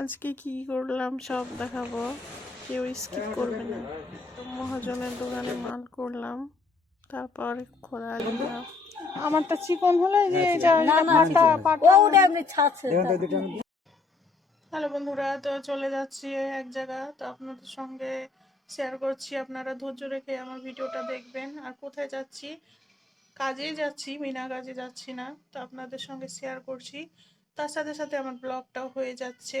আজকে কি করলাম সব দেখাবো। কেউ স্কিপ করবে না। মহাজনের দোকানে মাল করলাম। তারপর খোলা দিলাম আমারটা চিকন হলে যে যা পাটা পাটা ওটা এমনি ছাড়ছে হ্যালো বন্ধুরা তো চলে যাচ্ছি এক জায়গা। তো আপনাদের সঙ্গে শেয়ার করছি। আপনারা ধৈর্য রেখে আমার ভিডিওটা দেখবেন। আর কোথায় যাচ্ছি? কাজেই যাচ্ছি বিনা কাজে যাচ্ছি না। তো আপনাদের সঙ্গে শেয়ার করছি। তার সাথে সাথে আমার ব্লগটাও হয়ে যাচ্ছে।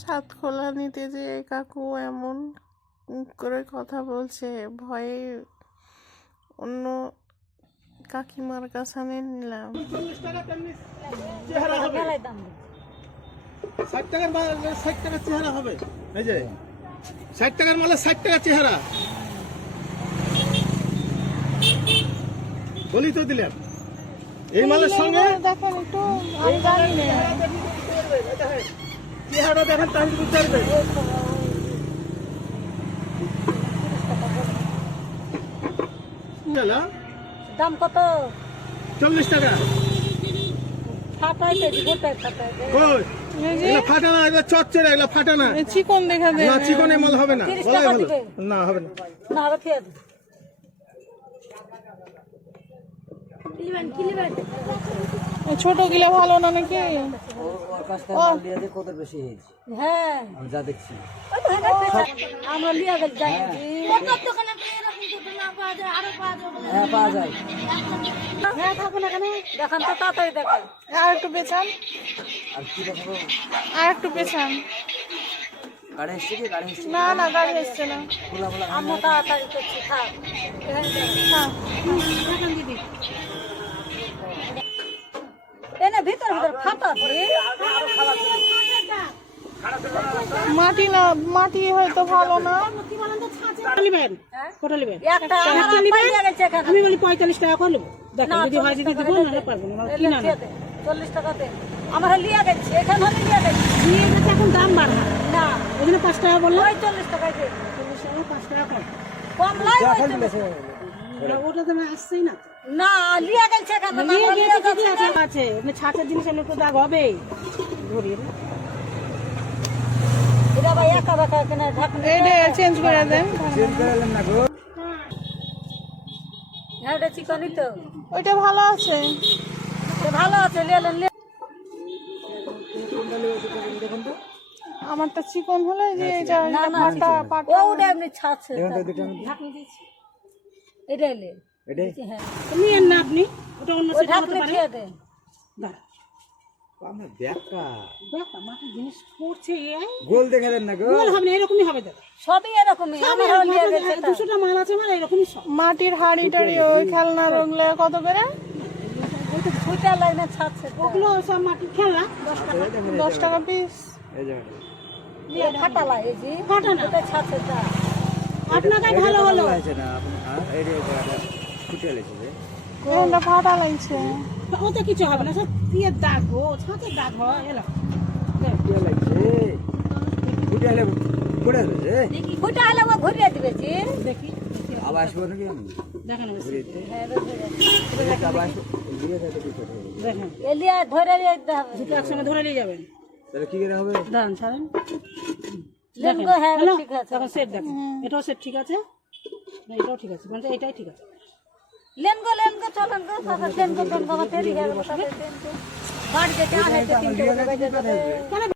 সাত খোলা নিতে যে কাকু এমন করে কথা বলছে, ভয়ে অন্য কাকিমার কাছে নিলাম। মেলায় দাম ষাট টাকার ষাট টাকার চেহারা হবে। এই যে ষাট টাকার মালে ষাট টাকার চেহারা। বলি তো দিলাম এই মালের সঙ্গে দেখেন একটু আমি জানি না। চেহারা দেখেন তাহলে বুঝতে দাম কত? চল্লিশ টাকা। ফাটাই পেয়েছি গোটায় ফাটাই কই? এই যে এগুলো ফাটা না এগুলো চচ্চড়া এগুলো ফাটা না এই চিকন দেখা দেয় না চিকন মাল হবে না বলাই ভালো না। হবে না। না আরও ছোট গিলা ভালো না নাকি? হ্যাঁ যা দেখছি। আমরা লিয়া যাই। হ্যাঁ। পাওয়া যায় হ্যাঁ থাকো না দেখান তো তাড়াতাড়ি দেখান। আর একটু পেছান আর একটু পেছান। গাড়ি এসছে কি? গাড়ি এসছে না না গাড়ি এসছে না। খোলা খোলা আমরা তাড়াতাড়ি করছি থাক। হ্যাঁ দিদি এনে ভিতর ভিতর ফাটা মাটি না মাটি হয়তো ভালো না। এখানে। আমি বলি পঁয়তাল্লিশ টাকা করে নেব। দেখো যদি হয় যদি চল্লিশ দেবো দে। পারব না। কিনা চল্লিশ টাকা দে। আমার লিয়া গেছে এখানে হলে লিয়া গেছে। নিয়ে গেছে এখন দাম বাড়া না। ওই জন্য পাঁচ টাকা বললাম ওই চল্লিশ টাকা পাঁচ টাকা কম। কম লাই ওটা- ওটা তো আমার আসছেই না। না লিয়া গেছে এখানে না নিয়ে লিয়া গেছে কি আছে? আছে ছাঁচের জিনিস এমনি একটু দাগ ধরিয়ে এটা ভাই একা বেকা কিনা ঢাকুন এইটা চেঞ্জ করে দেন চেঞ্জ করালেন না গো। হ্যাঁ এটা চিকনই তো। ওইটা ভালো আছে। ভালো আছে লিয়ে আমারটা চিকন হলে যে পাটা পাটা ওটা এমনি ছাড়ছে তো এটা এলে হ্যাঁ। তো নিয়েন না আপনি ওটা অন্য সেটা। আমার গোল দেখালেন না গোল হবে এরকমই হবে দাদা। সবই এরকমই আমার লিয়ে গেছে দুশোটা মাল আছে মানে এরকমই সব। মাটির হাড়ি টাড়ি ওই খেলনা রঙলে কত করে? ফুটা লাইনে ছাড়ছে এটা। ওগুলো সব মাটির খেলনা। দশ টাকা দশ টাকা পিস এই জায়গাটা লিয়ে ফাটা লাগে জি ফাটা না এটা ছাড়ছে আপনাকে ভালো হলো? হয়েছে না আপনি এই যে জায়গাটা ফুটে লেগেছে যে। ওতে কিছু হবে না সব দিয়ে দাগ গো ছাঁচের দাগ হয় এলো। হ্যাঁ, ধরে যাবেন। তাহলে কি করে হবে? দাঁড়ান ছাড়েন। লেন গো হ্যাঁ ঠিক আছে। তখন সেট দেখেন। এটাও সেট ঠিক আছে? না এটাও ঠিক আছে। মানে এটাই ঠিক আছে। লেনগো লেনগো চলেন গো তারপর লেন গো লেন গো হয়ে। বাড়ি যেতে আনে তিনটে বাজে। কেন